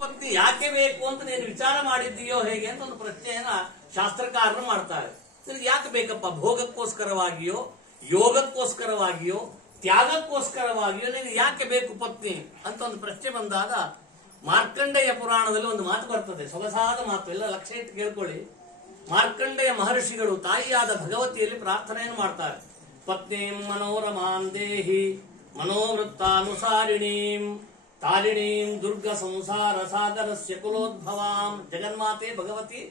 ಪತ್ನಿ ಯಾಕೆ ಬೇಕು ಅಂತ ನೀನು ವಿಚಾರ ಮಾಡಿದ್ದೀಯೋ ಹೇಗೆ ಅಂತ ಒಂದು ಪ್ರಶ್ನೆಯನ್ನ ಶಾಸ್ತ್ರಕಾರರು ಮಾಡ್ತಾರೆ. ನಿನಗೆ ಯಾಕೆ ಬೇಕಪ್ಪ? ಭೋಗಕ್ಕೋಸ್ಕರವಾಗಿಯೋ, ಯೋಗಕ್ಕೋಸ್ಕರವಾಗಿಯೋ, ತ್ಯಾಗಕ್ಕೋಸ್ಕರವಾಗಿಯೋ ನಿನಗೆ ಯಾಕೆ ಬೇಕು ಪತ್ನಿ ಅಂತ ಒಂದು ಪ್ರಶ್ನೆ ಬಂದಾಗ ಮಾರ್ಕಂಡೇಯ ಪುರಾಣದಲ್ಲಿ ಒಂದು ಮಾತು ಬರ್ತದೆ, ಸೊಗಸಾದ ಮಾತು, ಎಲ್ಲ ಲಕ್ಷ್ಯ ಇಟ್ಟು ಕೇಳ್ಕೊಳ್ಳಿ. ಮಾರ್ಕಂಡೇಯ ಮಹರ್ಷಿಗಳು ತಾಯಿಯಾದ ಭಗವತಿಯಲ್ಲಿ ಪ್ರಾರ್ಥನೆಯನ್ನು ಮಾಡ್ತಾರೆ. ಪತ್ನೀಂ ಮನೋರಮಾನ್ ದೇಹಿ ಮನೋವೃತ್ತಾನುಸಾರಿಣೀಂ ತಾರಿಣೀಂ ದುರ್ಗ ಸಂಸಾರ ಸಾಗರಸ್ಯ ಕುಲೋದ್ಭವಾಂ. ಜಗನ್ಮಾತೆ ಭಗವತಿ,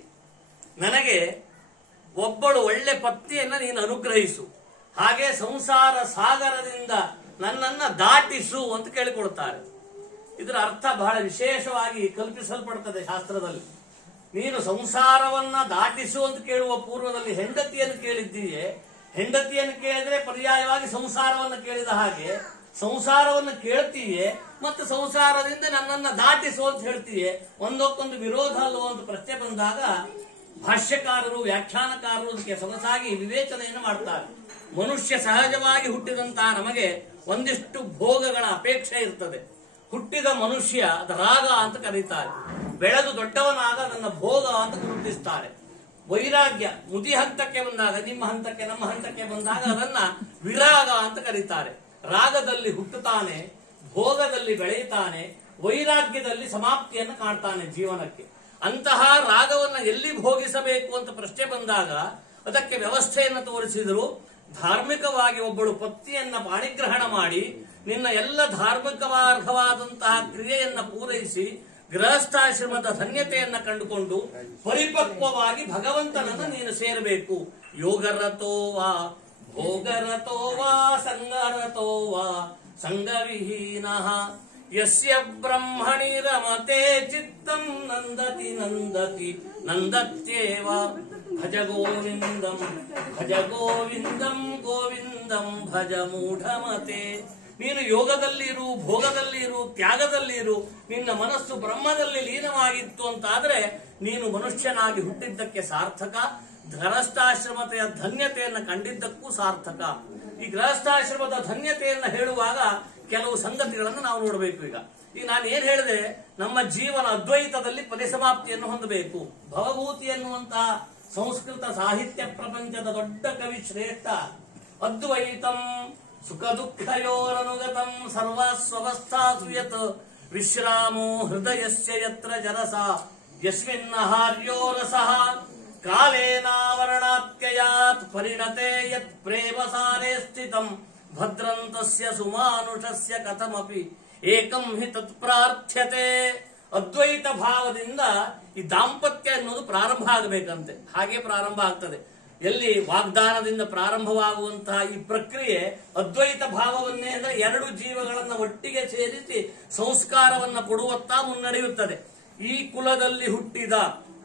ನನಗೆ ಒಬ್ಬಳು ಒಳ್ಳೆ ಪತ್ನಿಯನ್ನ ನೀನು ಅನುಗ್ರಹಿಸು, ಹಾಗೆ ಸಂಸಾರ ಸಾಗರದಿಂದ ನನ್ನನ್ನ ದಾಟಿಸು ಅಂತ ಕೇಳಿಕೊಳ್ತಾರೆ. ಇದರ ಅರ್ಥ ಬಹಳ ವಿಶೇಷವಾಗಿ ಕಲ್ಪಿಸಲ್ಪಡುತ್ತದೆ ಶಾಸ್ತ್ರದಲ್ಲಿ. ನೀನು ಸಂಸಾರವನ್ನ ದಾಟಿಸು ಅಂತ ಕೇಳುವ ಪೂರ್ವದಲ್ಲಿ ಹೆಂಡತಿಯನ್ನು ಕೇಳಿದ್ದೀಯೆ. ಹೆಂಡತಿಯನ್ನು ಕೇಳಿದ್ರೆ ಪರ್ಯಾಯವಾಗಿ ಸಂಸಾರವನ್ನು ಕೇಳಿದ ಹಾಗೆ ಸಂಸಾರವನ್ನು ಕೇಳ್ತೀಯೇ ಮತ್ತು ಸಂಸಾರದಿಂದ ನನ್ನನ್ನ ದಾಟಿಸು ಅಂತ ಹೇಳ್ತೀಯೇ. ಒಂದಕ್ಕೊಂದು ವಿರೋಧ ಅಲ್ಲವೋ ಅಂತ ಪ್ರಶ್ನೆ ಬಂದಾಗ ಭಾಷ್ಯಕಾರರು, ವ್ಯಾಖ್ಯಾನಕಾರರು ಅದಕ್ಕೆ ಸೊಗಸಾಗಿ ವಿವೇಚನೆಯನ್ನು ಮಾಡ್ತಾರೆ. ಮನುಷ್ಯ ಸಹಜವಾಗಿ ಹುಟ್ಟಿದಂತಹ ನಮಗೆ ಒಂದಿಷ್ಟು ಭೋಗಗಳ ಅಪೇಕ್ಷೆ ಇರ್ತದೆ. ಹುಟ್ಟಿದ ಮನುಷ್ಯ ಅದ ರಾಗ ಅಂತ ಕರೀತಾರೆ. ಬೆಳೆದು ದೊಡ್ಡವನಾಗ ಅದನ್ನ ಭೋಗ ಅಂತ ಗುರುತಿಸ್ತಾರೆ. ವೈರಾಗ್ಯ ಮುದಿ ಹಂತಕ್ಕೆ ಬಂದಾಗ, ನಿಮ್ಮ ಹಂತಕ್ಕೆ ನಮ್ಮ ಹಂತಕ್ಕೆ ಬಂದಾಗ ಅದನ್ನ ವಿರಾಗ ಅಂತ ಕರೀತಾರೆ. ರಾಗದಲ್ಲಿ ಹುಟ್ಟುತ್ತಾನೆ, ಭೋಗದಲ್ಲಿ ಬೆಳೆಯುತ್ತಾನೆ, ವೈರಾಗ್ಯದಲ್ಲಿ ಸಮಾಪ್ತಿಯನ್ನು ಕಾಣ್ತಾನೆ ಜೀವನಕ್ಕೆ. ಅಂತಹ ರಾಗವನ್ನ ಎಲ್ಲಿ ಭೋಗಿಸಬೇಕು ಅಂತ ಪ್ರಶ್ನೆ ಬಂದಾಗ ಅದಕ್ಕೆ ವ್ಯವಸ್ಥೆಯನ್ನು ತೋರಿಸಿದರು. ಧಾರ್ಮಿಕವಾಗಿ ಒಬ್ಬಳು ಪತ್ನಿಯನ್ನ ಪಾಣಿಗ್ರಹಣ ಮಾಡಿ ನಿನ್ನ ಎಲ್ಲ ಧಾರ್ಮಿಕವಾರ್ಹವಾದಂತಹ ಕ್ರಿಯೆಯನ್ನ ಪೂರೈಸಿ ಗೃಹಸ್ಥಾಶ್ರಮದ ಧನ್ಯತೆಯನ್ನ ಕಂಡುಕೊಂಡು ಪರಿಪಕ್ವವಾಗಿ ಭಗವಂತನನ್ನು ನೀನು ಸೇರಬೇಕು. ಯೋಗರತೋವಾ ಭೋಗರತೋವಾ ಸಂಗರತೋವಾ ಸಂಗವಿಹೀನಃ ಯಸ್ಯ ಬ್ರಹ್ಮಣಿ ರಮತೆ ಚಿತ್ತಂ ನಂದತಿ ನಂದತಿ ನಂದತ್ಯೇವ ಭಜ ಗೋವಿಂದಂ ಭಜ ಗೋವಿಂದಂ ಗೋವಿಂದಂ ಭಜ ಮೂಢಮತೆ. ನೀನು ಯೋಗದಲ್ಲಿರು, ಭೋಗದಲ್ಲಿರು, ತ್ಯಾಗದಲ್ಲಿರು, ನಿನ್ನ ಮನಸ್ಸು ಬ್ರಹ್ಮದಲ್ಲಿ ಲೀನವಾಗಿತ್ತು ಅಂತಾದ್ರೆ ನೀನು ಮನುಷ್ಯನಾಗಿ ಹುಟ್ಟಿದ್ದಕ್ಕೆ ಸಾರ್ಥಕ, ಗೃಹಸ್ಥಾಶ್ರಮತೆಯ ಧನ್ಯತೆಯನ್ನು ಕಂಡಿದ್ದಕ್ಕೂ ಸಾರ್ಥಕ. ಈ ಗೃಹಸ್ಥಾಶ್ರಮದ ಧನ್ಯತೆಯನ್ನು ಹೇಳುವಾಗ ಕೆಲವು ಸಂಗತಿಗಳನ್ನು ನಾವು ನೋಡಬೇಕು. ಈಗ ನಾನು ಏನ್ ಹೇಳಿದೆ, ನಮ್ಮ ಜೀವನ ಅದ್ವೈತದಲ್ಲಿ ಪರಿಸಮಾಪ್ತಿಯನ್ನು ಹೊಂದಬೇಕು. ಭವಭೂತಿ ಎನ್ನುವಂತಹ ಸಂಸ್ಕೃತ ಸಾಹಿತ್ಯ ಪ್ರಪಂಚದ ದೊಡ್ಡ ಕವಿ ಶ್ರೇಷ್ಠ ಅದ್ವೈತಂ ಸುಖ ದುಃಖಯೋರನುಗತಂ ಸರ್ವಸ್ವಸ್ಥಾಸು ಯತ್ ವಿಶ್ರಾಮೋ ಹೃದಯಸ್ಯ ಯತ್ರ ಜರಸ ಯಸ್ಮಿನ್ನಹಾರ್ಯೋ ರಸಃ ಕಾಲೇನಾವರಣಾತ್ಯಯಾತ್ ಪರಿಣತೆ ಯತ್ ಪ್ರೇಮ ಸಾರೇ ಸ್ಥಿತಂ ಭದ್ರಂತಸ್ಯ ಸುಮಾನುಷಸ್ಯ ಕಥಮಪಿ ಏಕಂ ಹಿ ತತ್ ಪ್ರಾರ್ಥ್ಯತೆ. ಅದ್ವೈತ ಭಾವದಿಂದ ಈ ದಾಂಪತ್ಯ ಎನ್ನುವುದು ಪ್ರಾರಂಭ ಆಗಬೇಕಂತೆ. ಹಾಗೆ ಪ್ರಾರಂಭ ಆಗ್ತದೆ. ಎಲ್ಲಿ ವಾಗ್ದಾನದಿಂದ ಪ್ರಾರಂಭವಾಗುವಂತಹ ಈ ಪ್ರಕ್ರಿಯೆ ಅದ್ವೈತ ಭಾವವನ್ನೇ, ಅಂದ್ರೆ ಎರಡು ಜೀವಗಳನ್ನ ಒಟ್ಟಿಗೆ ಸೇರಿಸಿ ಸಂಸ್ಕಾರವನ್ನ ಕೊಡುವತ್ತ ಮುನ್ನಡೆಯುತ್ತದೆ. ಈ ಕುಲದಲ್ಲಿ ಹುಟ್ಟಿದ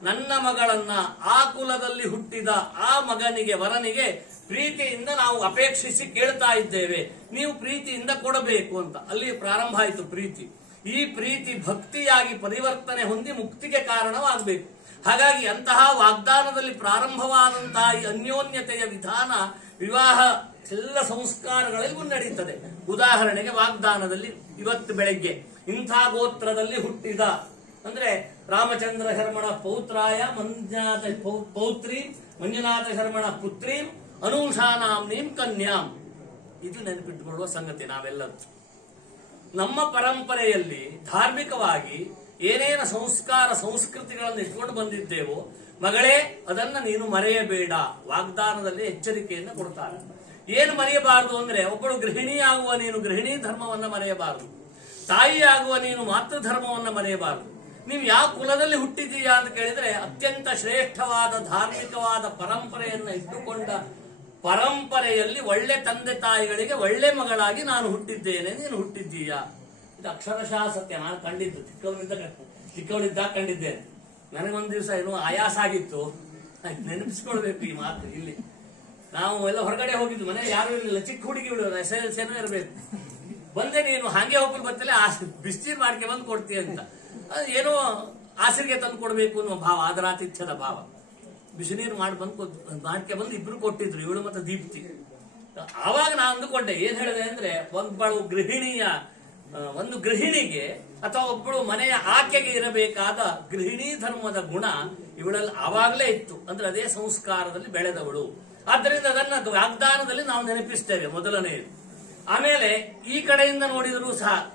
ನನ್ನ ಮಗಳನ್ನ ಆ ಕುಲದಲ್ಲಿ ಹುಟ್ಟಿದ ಆ ಮಗನಿಗೆ, ವರನಿಗೆ ಪ್ರೀತಿಯಿಂದ ನಾವು ಅಪೇಕ್ಷಿಸಿ ಕೇಳ್ತಾ ಇದ್ದೇವೆ, ನೀವು ಪ್ರೀತಿಯಿಂದ ಕೊಡಬೇಕು ಅಂತ. ಅಲ್ಲಿ ಪ್ರಾರಂಭ ಆಯಿತು ಪ್ರೀತಿ. ಈ ಪ್ರೀತಿ ಭಕ್ತಿಯಾಗಿ ಪರಿವರ್ತನೆ ಹೊಂದಿ ಮುಕ್ತಿಗೆ ಕಾರಣವಾಗಬೇಕು. ಹಾಗಾಗಿ ಅಂತಹ ವಾಗ್ದಾನದಲ್ಲಿ ಪ್ರಾರಂಭವಾದಂತಹ ಈ ಅನ್ಯೋನ್ಯತೆಯ ವಿಧಾನ ವಿವಾಹ ಎಲ್ಲ ಸಂಸ್ಕಾರಗಳಲ್ಲಿ ಮುನ್ನಡೆಯುತ್ತದೆ. ಉದಾಹರಣೆಗೆ ವಾಗ್ದಾನದಲ್ಲಿ ಇವತ್ತು ಬೆಳಗ್ಗೆ ಇಂಥ ಗೋತ್ರದಲ್ಲಿ ಹುಟ್ಟಿದ ಅಂದ್ರೆ ರಾಮಚಂದ್ರ ಶರ್ಮಣ ಪೌತ್ರಾಯ ಮಂಜುನಾಥ ಪೌತ್ರಿ ಮಂಜುನಾಥ ಶರ್ಮಣ ಪುತ್ರಿ ಅನೂಷಾನಾಂನೀಂ ಕನ್ಯಾಂ. ಇದು ನೆನಪಿಟ್ಟುಕೊಳ್ಳುವ ಸಂಗತಿ. ನಾವೆಲ್ಲರೂ ನಮ್ಮ ಪರಂಪರೆಯಲ್ಲಿ ಧಾರ್ಮಿಕವಾಗಿ ಏನೇನು ಸಂಸ್ಕಾರ ಸಂಸ್ಕೃತಿಗಳನ್ನು ಇಟ್ಕೊಂಡು ಬಂದಿದ್ದೇವೋ, ಮಗಳೇ ಅದನ್ನ ನೀನು ಮರೆಯಬೇಡ, ವಾಗ್ದಾನದಲ್ಲಿ ಎಚ್ಚರಿಕೆಯನ್ನು ಕೊಡ್ತಾರೆ. ಏನು ಮರೆಯಬಾರದು ಅಂದ್ರೆ, ಒಬ್ಬಳು ಗೃಹಿಣಿ ಆಗುವ ನೀನು ಗೃಹಿಣಿ ಧರ್ಮವನ್ನ ಮರೆಯಬಾರದು, ತಾಯಿ ಆಗುವ ನೀನು ಮಾತೃಧರ್ಮವನ್ನ ಮರೆಯಬಾರದು. ನೀವು ಯಾವ ಕುಲದಲ್ಲಿ ಹುಟ್ಟಿದೀಯಾ ಅಂತ ಕೇಳಿದ್ರೆ ಅತ್ಯಂತ ಶ್ರೇಷ್ಠವಾದ ಧಾರ್ಮಿಕವಾದ ಪರಂಪರೆಯನ್ನ ಇಟ್ಟುಕೊಂಡ ಪರಂಪರೆಯಲ್ಲಿ ಒಳ್ಳೆ ತಂದೆ ತಾಯಿಗಳಿಗೆ ಒಳ್ಳೆ ಮಗಳಾಗಿ ನಾನು ಹುಟ್ಟಿದ್ದೇನೆ, ನೀನು ಹುಟ್ಟಿದ್ದೀಯಾ. ಇದು ಅಕ್ಷರಶಃ ಸತ್ಯ. ನಾನು ಕಂಡಿದ್ದು ಚಿಕ್ಕವನಿದ್ದಾಗ ಕಂಡಿದ್ದೇನೆ. ನನಗೊಂದು ದಿವಸ ಏನೋ ಆಯಾಸ ಆಗಿತ್ತು, ನೆನಪಿಸ್ಕೊಳ್ಬೇಕು ಈ ಮಾತು. ಇಲ್ಲಿ ನಾವು ಎಲ್ಲ ಹೊರಗಡೆ ಹೋಗಿದ್ದು, ಮನೆ ಯಾರು ಇರಲಿಲ್ಲ, ಚಿಕ್ಕ ಹುಡುಗಿ SLC ಇರಬೇಕು. ಬಂದೆ, ನೀನು ಹಾಗೆ ಹೋಗ್ಲಿಕ್ಕೆ ಬರ್ತಿಲ್ಲ, ಬಿಸ್ನೀರು ಮಾಡ್ಕೆ ಬಂದು ಕೊಡ್ತೀಯ ಅಂತ. ಏನೋ ಆಸರಿಗೆ ತಂದು ಕೊಡ್ಬೇಕು ಅನ್ನೋ ಭಾವ, ಆದರಾತಿಥ್ಯದ ಭಾವ. ಬಿಸಿನೀರು ಮಾಡ್ಕೆ ಬಂದು ಇಬ್ರು ಕೊಟ್ಟಿದ್ರು, ಇವಳು ಮತ್ತೆ ದೀಪ್ತಿ. ಆವಾಗ ನಾನು ಅಂದುಕೊಂಡೆ, ಏನ್ ಹೇಳಿದೆ ಅಂದ್ರೆ, ಒಂದು ಗೃಹಿಣಿಗೆ ಅಥವಾ ಒಬ್ಬಳು ಮನೆಯ ಆಕೆಗೆ ಇರಬೇಕಾದ ಗೃಹಿಣಿ ಧರ್ಮದ ಗುಣ ಇವಳಲ್ಲಿ ಆವಾಗಲೇ ಇತ್ತು. ಅಂದ್ರೆ ಅದೇ ಸಂಸ್ಕಾರದಲ್ಲಿ ಬೆಳೆದವಳು. ಆದ್ದರಿಂದ ಅದನ್ನ ವಾಗ್ದಾನದಲ್ಲಿ ನಾವು ನೆನಪಿಸ್ತೇವೆ ಮೊದಲನೆಯದು. ಆಮೇಲೆ ಈ ಕಡೆಯಿಂದ ನೋಡಿದರೂ ಸಹ